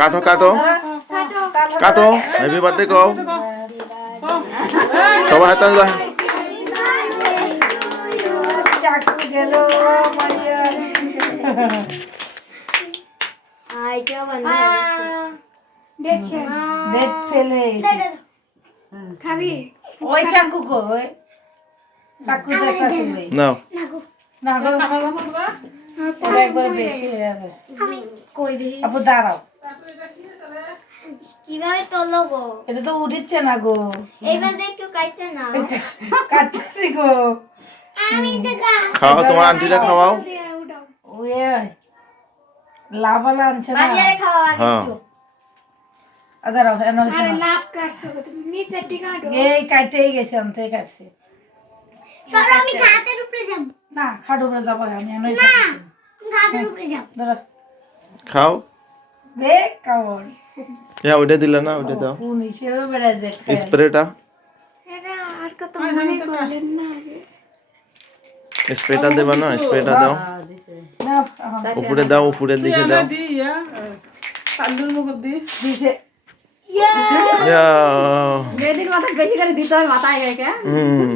কাটো কাটো কাটো কাটো। হ্যাপি বার্থডে কও। সবাই হাতে খাবি? ওই চাকু কো ওই চাকু দেখাছে ওই নাও না গো ওটা একবার বেশি হয়ে যাবে। আপু দাঁড়াও। কীভাবে তোলো গো? এটা তো উঠেছে না গো। এইবার একটু কাটতে না কাটতেছি গো। আমি তো গা তোমার আন্টিরা খাওয়াও। ওই লাভালা আনছে না? মারিয়ারে খাওয়া হ্যাঁ। একটু। আ, দাঁড়াও এনে হচ্ছে আরে লাভ কাটছো তুমি নিচের দিকে এই কাটেই গেছে আমি কাটছে। সরো আমি ঘাটের উপরে যাব। না খাট উপরে যাব আমি এনে না ঘাটের উপরে। যাব। ধরো খাও। দেখ কামড়। হ্যাঁ দিলে না ওইটা দাও। কোন হিসেবে বেড়ায় দেখ স্প্রেটা। এটা আর কত মনে করলেন না স্প্রেটা দেবা না স্প্রেটা দাও। উপরে দাও উপরের দিকে দাও। দিছে। ইয়া, মেয়েদের মাথা বেশি করে দিতে হয় মাথায় হুম।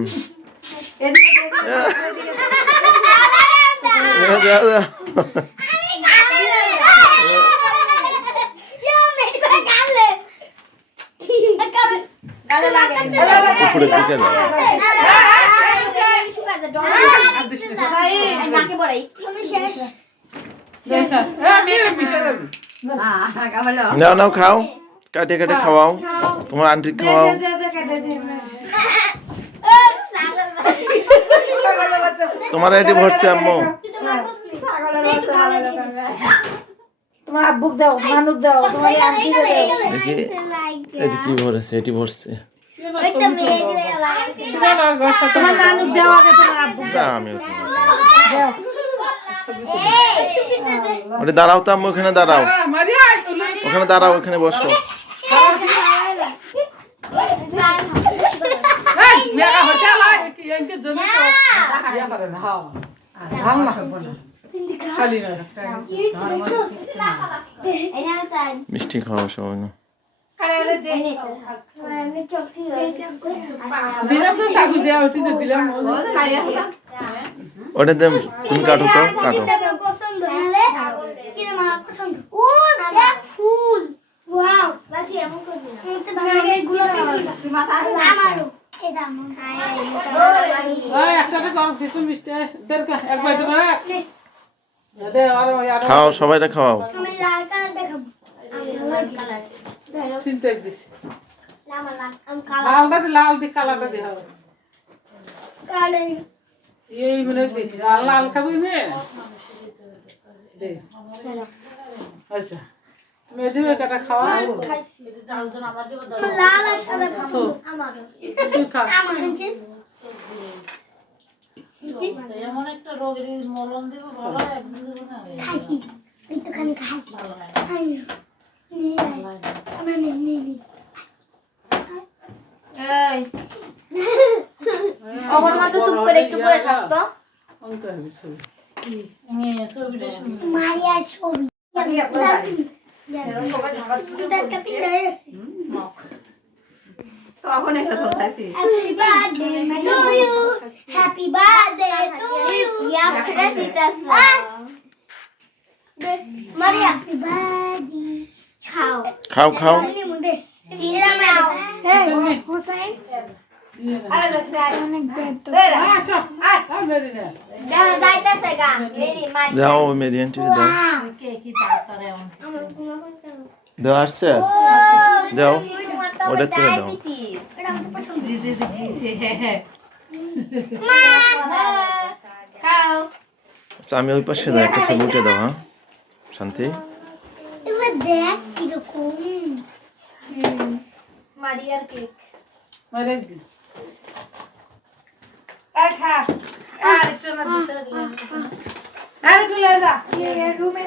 নাও নাও খাও। কাটে কাটে খাওয়াও। তোমার আন্টি খাওয়াও দে, দে, কেটে দে। ছাগলের বাচ্চা। তোমার এটি ভরছে আম্মু। তোমার আব্বুক দাও মানুক দাও তোমার এই আন্টিকে দাও। দেখি এটি কি ভরেছে এটি ভরছে। তোমার নানুক দাও আগে তোমার আব্বুক তা আমি দাও। ওটা দাঁড়াও তো আম্মু ওখানে দাঁড়াও। ওখানে দাঁড়াও ওখানে বসো। মিষ্টি খাওয়াও সবাই না ওটা দেম তুমি কাটো তো কাটো ফুল ওয়াও বাজি এমন করবি না আমাকে ভালো লাগে এগুলো আমারও খাও সবাইটা খাওয়াও। আমি লাল কালার দেখাবো। আমি লাল কালার। লাল লাল আমি কালার। লাল দি কালারটা দি হবে। এই মানে দেখি লাল লাল খাবি মে দে। আচ্ছা। মেদিবে কাটা খাওয়া লাল আর সাদা খাব। আমারও। তুই খা। আমার এমন একটা রোগের মলম দেব ভালো একদিন দেবো না। খাই একটুখানি খাই। খাই আমার নেই নেই এই। আমার মা তো চুপ করে একটু পরে থাকতো। অঙ্ক হবে ছবি মারিয়ার ছবি। তখন এসে. Happy birthday to you. Ya, pernah ditas Maria. Happy birthday. Kau. খাও খাও. Sira mau. Hey, Hussein. আরে দশ অনেক আসো আয় মেদি না Dah dah itu sega. Ini mati. দাও ওই মেরি আন্টির দাও কে কি তাড়াতাড়ি দাও আসছে? দাও ওটা করে দাও। আচ্ছা আমি ওই পাশে দাও একটা ছবি উঠে দাও হ্যাঁ? শান্তি? Itu dek kirukum. মারিয়ার কেক। মারে দিস আর খা আর একটু না দিতে দিলাম আরে তুই যা Ya, rumah